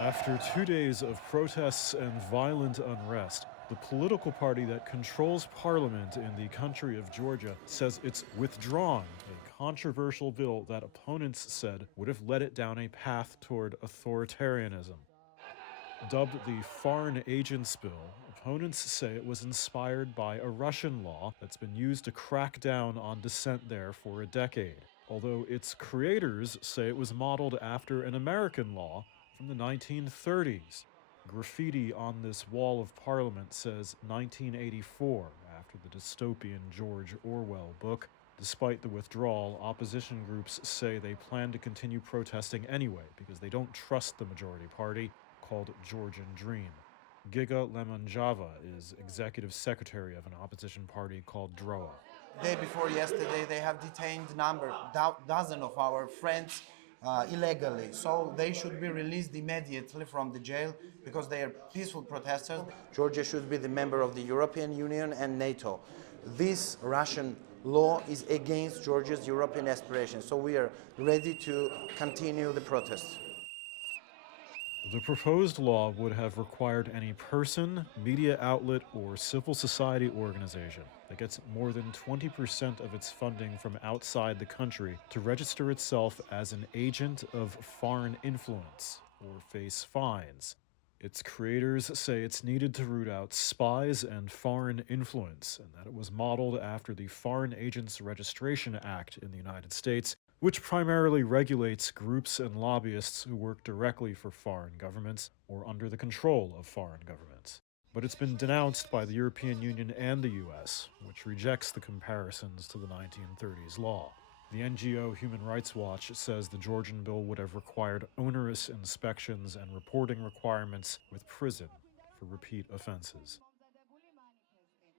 After 2 days of protests and violent unrest, the political party that controls parliament in the country of Georgia says it's withdrawn a controversial bill that opponents said would have led it down a path toward authoritarianism. Dubbed the Foreign Agents Bill, opponents say it was inspired by a Russian law that's been used to crack down on dissent there for a decade, although its creators say it was modeled after an American law from the 1930s. Graffiti on this wall of Parliament says 1984, after the dystopian George Orwell book. Despite the withdrawal, opposition groups say they plan to continue protesting anyway because they don't trust the majority party, called Georgian Dream. Giga Lemonjava is executive secretary of an opposition party called DROA. Day before yesterday, they have detained dozen of our friends illegally. So they should be released immediately from the jail because they are peaceful protesters. Georgia should be the member of the European Union and NATO. This Russian law is against Georgia's European aspirations. So we are ready to continue the protests. The proposed law would have required any person, media outlet, or civil society organization that gets more than 20% of its funding from outside the country to register itself as an agent of foreign influence or face fines. Its creators say it's needed to root out spies and foreign influence, and that it was modeled after the Foreign Agents Registration Act in the United States, which primarily regulates groups and lobbyists who work directly for foreign governments or under the control of foreign governments. But it's been denounced by the European Union and the US, which rejects the comparisons to the 1930s law. The NGO Human Rights Watch says the Georgian bill would have required onerous inspections and reporting requirements with prison for repeat offenses.